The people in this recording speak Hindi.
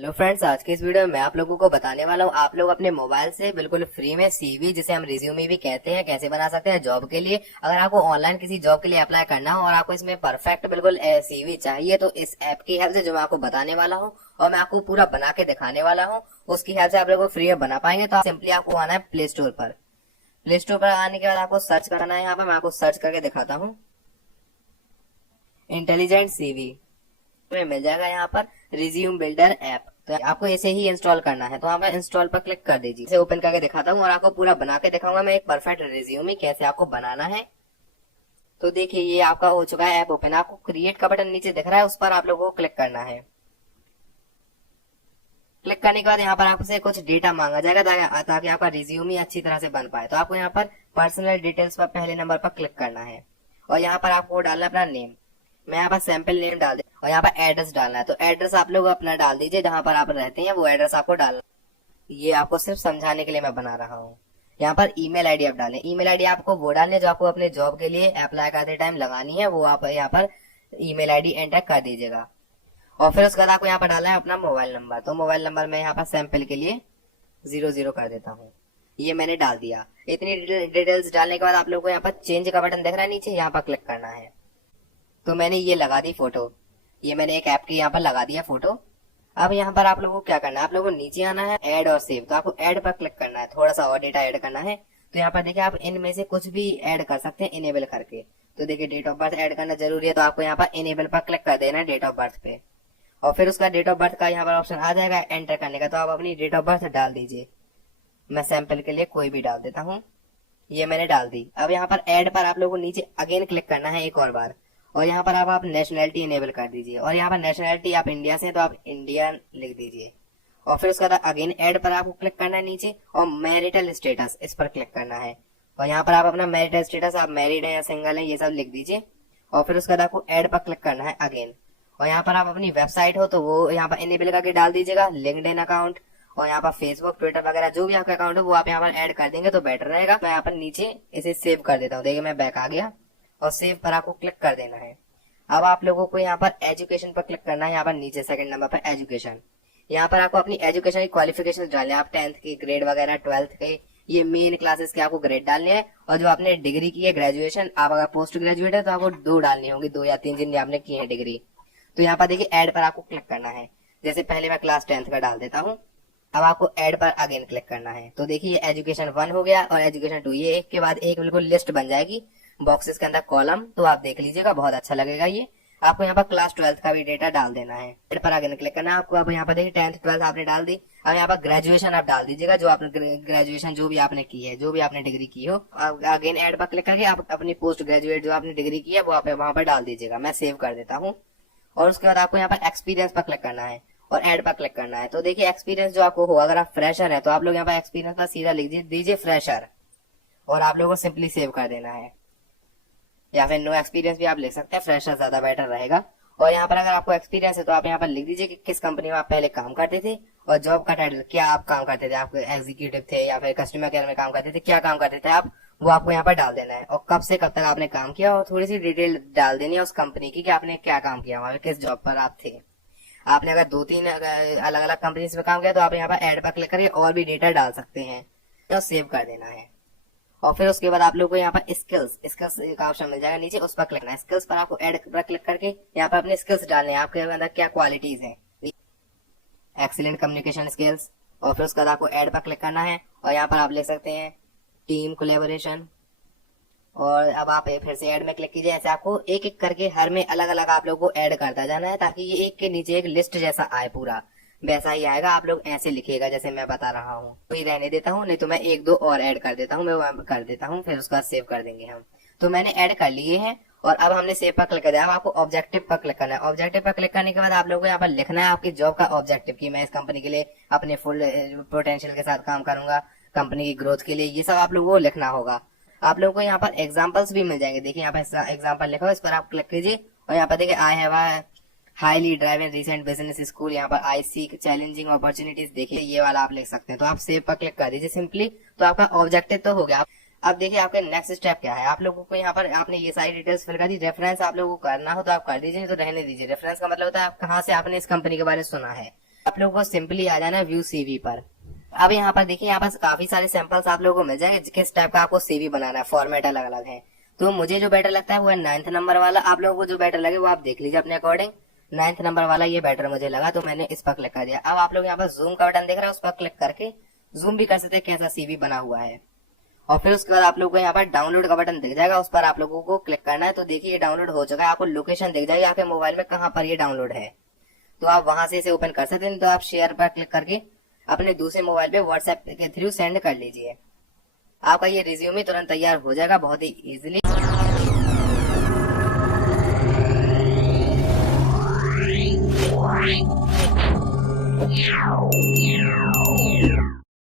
हेलो फ्रेंड्स, आज के इस वीडियो में मैं आप लोगों को बताने वाला हूँ आप लोग अपने मोबाइल से बिल्कुल फ्री में सीवी, जिसे हम रिज्यूमे भी कहते हैं, कैसे बना सकते हैं जॉब के लिए। अगर आपको ऑनलाइन किसी जॉब के लिए अप्लाई करना हो और आपको इसमें परफेक्ट बिल्कुल सीवी चाहिए, तो इस ऐप की हेल्प से जो मैं आपको बताने वाला हूँ और मैं आपको पूरा बना के दिखाने वाला हूँ, उसकी हेल्प से आप लोग फ्री में बना पाएंगे। तो सिंपली आपको आना है प्ले स्टोर पर। प्ले स्टोर पर आने के बाद आपको सर्च करना है। यहाँ पर मैं आपको सर्च करके दिखाता हूँ, इंटेलिजेंट सीवी में मिल जाएगा यहाँ पर रिज्यूम बिल्डर ऐप। तो आपको ऐसे ही इंस्टॉल करना है, तो यहाँ पर इंस्टॉल पर क्लिक कर दीजिए। इसे ओपन करके दिखाता हूँ और आपको पूरा बना के दिखाऊंगा मैं एक परफेक्ट रिज्यूम कैसे आपको बनाना है। तो देखिए, ये आपका हो चुका है ऐप ओपन। आपको क्रिएट का बटन नीचे दिख रहा है, उस पर आप लोगों को क्लिक करना है। क्लिक करने के बाद यहाँ पर आपसे कुछ डेटा मांगा जाएगा ताकि आपका रिज्यूम अच्छी तरह से बन पाए। तो आपको यहाँ पर पर्सनल डिटेल्स पर पहले नंबर पर क्लिक करना है और यहाँ पर आपको डालना है अपना नेम। मैं यहाँ पर सैंपल नेम डाल दे और यहाँ पर एड्रेस डालना है। तो एड्रेस आप लोग अपना डाल दीजिए, जहां पर आप रहते हैं वो एड्रेस आपको डालना। ये आपको सिर्फ समझाने के लिए मैं बना रहा हूँ। यहाँ पर ईमेल आईडी आप डालें। ईमेल आईडी आपको वो डालनी है जो आपको अपने जॉब के लिए अप्लाई करते टाइम लगानी है, वो आप यहाँ पर ईमेल आईडी एंटर कर दीजिएगा। और फिर उसके बाद आपको यहाँ पर डालना है अपना मोबाइल नंबर। तो मोबाइल नंबर मैं यहाँ पर सैंपल के लिए 00 कर देता हूँ। ये मैंने डाल दिया। इतनी डिटेल्स डालने के बाद आप लोगों को यहाँ पर चेंज का बटन दिख रहा है नीचे, यहाँ पर क्लिक करना है। तो मैंने ये लगा दी फोटो, ये मैंने एक ऐप की यहाँ पर लगा दिया फोटो। अब यहाँ पर आप लोगों को क्या करना है, आप लोगों को नीचे आना है ऐड और सेव। तो आपको ऐड पर क्लिक करना है, थोड़ा सा और डेटा ऐड करना है। तो यहाँ पर देखिए, आप इनमें से कुछ भी ऐड कर सकते हैं इनेबल करके। तो देखिए, डेट ऑफ बर्थ ऐड करना जरूरी है, तो आपको यहाँ पर इनेबल पर क्लिक कर देना है डेट ऑफ बर्थ पे। और फिर उसका डेट ऑफ बर्थ का यहाँ पर ऑप्शन आ जाएगा एंटर करने का। तो आप अपनी डेट ऑफ बर्थ डाल दीजिए। मैं सैंपल के लिए कोई भी डाल देता हूँ। ये मैंने डाल दी। अब यहाँ पर ऐड पर आप लोगों को नीचे अगेन क्लिक करना है एक और बार, और यहाँ पर आप नेशनैलिटी इनेबल कर दीजिए। और यहाँ पर नेशनैलिटी आप इंडिया से हैं तो आप इंडियन लिख दीजिए। और फिर उसके बाद अगेन ऐड पर आपको क्लिक करना है नीचे, और मैरिटल स्टेटस इस पर क्लिक करना है। और यहाँ पर आप अपना मैरिटल स्टेटस, आप मैरिड हैं या सिंगल हैं, ये सब लिख दीजिए। और फिर उसके बाद आपको ऐड पर क्लिक करना है अगेन। और यहाँ पर आप अपनी वेबसाइट हो तो वो यहाँ पर इनेबल करके डाल दीजिएगा, लिंक्डइन अकाउंट। और यहाँ पर फेसबुक, ट्विटर वगैरह जो भी आपका अकाउंट है वो आप यहाँ पर ऐड कर देंगे तो बेटर रहेगा। मैं यहाँ पर नीचे इसे सेव कर देता हूँ। देखिए, मैं बैक आ गया और सेव पर आपको क्लिक कर देना है। अब आप लोगों को यहाँ पर एजुकेशन पर क्लिक करना है, यहाँ पर नीचे सेकंड नंबर पर एजुकेशन। यहाँ पर आपको अपनी एजुकेशन की क्वालिफिकेशन डालने हैं। आप 10th की ग्रेड वगैरह, 12th के, ये मेन क्लासेस के आपको ग्रेड डालने हैं। और जो आपने डिग्री की है ग्रेजुएशन, आप अगर पोस्ट ग्रेजुएट है तो आपको 2 डालनी होगी, 2 या 3 जिनकी आपने की है डिग्री। तो यहाँ पर देखिए, ऐड पर आपको क्लिक करना है। जैसे पहले मैं क्लास 10th का डाल देता हूँ। अब आपको ऐड पर अगेन क्लिक करना है। तो देखिए, एजुकेशन 1 हो गया और एजुकेशन 2, ये एक के बाद एक बिल्कुल लिस्ट बन जाएगी बॉक्सेस के अंदर कॉलम। तो आप देख लीजिएगा, बहुत अच्छा लगेगा ये। आपको यहाँ पर क्लास 12th का भी डेटा डाल देना है। ऐड पर अगेन क्लिक करना है आपको। अब यहाँ पर देखिए 10th 12th आपने डाल दी। अब यहाँ पर ग्रेजुएशन आप डाल दीजिएगा, जो आपने ग्रेजुएशन जो भी आपने की है, जो भी आपने डिग्री की हो। अगेन ऐड पर क्लिक करके आप अपनी पोस्ट ग्रेजुएट जो आपने डिग्री की है वो आप वहां पर डाल दीजिएगा। मैं सेव कर देता हूँ। और उसके बाद आपको यहाँ पर एक्सपीरियंस पर क्लिक करना है और ऐड पर क्लिक करना है। तो देखिए, एक्सपीरियंस जो आपको हो, अगर आप फ्रेशर है तो आप लोग यहाँ पर एक्सपीरियंस पर सीधा लिख दीजिए फ्रेशर, और आप लोगों को सिंपली सेव कर देना है। या फिर नो एक्सपीरियंस भी आप लिख सकते हैं, फ्रेशर ज्यादा बेटर रहेगा। और यहाँ पर अगर आपको एक्सपीरियंस है तो आप यहाँ पर लिख दीजिए कि किस कंपनी में आप पहले काम करते थे और जॉब का टाइटल क्या आप काम करते थे, आप एग्जीक्यूटिव थे या फिर कस्टमर केयर में काम करते थे, क्या काम करते थे आप, वो आपको यहाँ पर डाल देना है। और कब से कब तक आपने काम किया, और थोड़ी सी डिटेल डाल देनी है उस कंपनी की कि आपने क्या काम किया, वहां किस जॉब पर आप थे। आपने अगर 2-3 अलग अलग कंपनीज में काम किया तो आप यहाँ पर ऐड पर क्लिक करके और भी डेटा डाल सकते हैं, तो सेव कर देना है। और फिर उसके बाद आप लोगों को यहाँ पर स्किल्स का ऑप्शन मिल जाएगा नीचे, उस पर क्लिक करना है। स्किल्स पर आपको ऐड पर क्लिक करके यहाँ पर अपने स्किल्स डालने हैं, आपके अंदर क्या क्वालिटीज हैं, एक्सीलेंट कम्युनिकेशन स्किल्स। और फिर उसके बाद आपको ऐड पर क्लिक करना है और यहाँ पर आप लिख सकते हैं टीम कोलैबोरेशन। और अब आप फिर से ऐड में क्लिक कीजिए। ऐसे आपको एक एक करके हर में अलग अलग आप लोगों को ऐड करता जाना है, ताकि ये एक के नीचे एक लिस्ट जैसा आए, पूरा वैसा ही आएगा। आप लोग ऐसे लिखिएगा जैसे मैं बता रहा हूँ। तो ये रहने देता हूँ, नहीं तो मैं 1-2 और ऐड कर देता हूँ, मैं कर देता हूँ, फिर उसका सेव कर देंगे हम। तो मैंने ऐड कर लिए हैं और अब हमने सेव पर क्लिक कर दिया। अब आपको ऑब्जेक्टिव पर क्लिक करना है। ऑब्जेक्टिव पर क्लिक करने के बाद आप लोगों को यहाँ पर लिखना है आपकी जॉब का ऑब्जेक्टिव, की मैं इस कंपनी के लिए अपने फुल पोटेंशियल के साथ काम करूंगा, कंपनी की ग्रोथ के लिए, ये सब आप लोगों को लिखना होगा। आप लोगों को यहाँ पर एग्जाम्पल्स भी मिल जाएंगे। देखिए, यहाँ पर एग्जाम्पल लिखा हो, इस पर आप क्लिक कीजिए और यहाँ पर देखिए I have highly driven recent business school, यहाँ पर आई सीक चैलेंजिंग अपॉर्चुनिटीज, देखिए ये वाला आप लिख सकते हैं। तो आप सेव पर क्लिक कर दीजिए सिंपली, तो आपका ऑब्जेक्टिव तो हो गया। अब देखिए आपका नेक्स्ट स्टेप क्या है। आप लोगों को यहाँ पर आपने ये सारी डिटेल्स फिल कर दी। रेफरेंस आप लोगों को करना हो तो आप कर दीजिए, तो रहने दीजिए। रेफरेंस का मतलब होता है आप कहाँ से आपने इस कंपनी के बारे में सुना है। आप लोगों को सिंपली आ जाना व्यू सीवी पर। अब यहाँ पर देखिए, यहाँ पर काफी सारे सैंपल्स आप लोगों को मिल जाएंगे किस टाइप का आपको सीवी बनाना है, फॉर्मेट अलग अलग है। तो मुझे जो बेटर लगता है वो है 9th नंबर वाला। आप लोगों को जो बेटर लगे वो आप देख लीजिए अपने अकॉर्डिंग। 9th नंबर वाला ये बेटर मुझे लगा, तो मैंने इस पर क्लिक कर दिया। अब आप लोग यहाँ पर जूम का बटन देख रहे हैं, उस पर क्लिक करके जूम भी कर सकते हैं कैसा सीवी बना हुआ है। और फिर उसके बाद आप लोगों को यहाँ पर डाउनलोड का बटन दिख जाएगा, उस पर आप लोगों को क्लिक करना है। तो देखिए ये डाउनलोड हो चुका है, आपको लोकेशन दिख जाएगी आपके मोबाइल में कहाँ पर ये डाउनलोड है, तो आप वहां से इसे ओपन कर सकते हैं। तो आप शेयर पर क्लिक करके अपने दूसरे मोबाइल पे व्हाट्सएप के थ्रू सेंड कर लीजिए। आपका ये रिज्यूमे तुरंत तैयार हो जाएगा बहुत ही इजीली।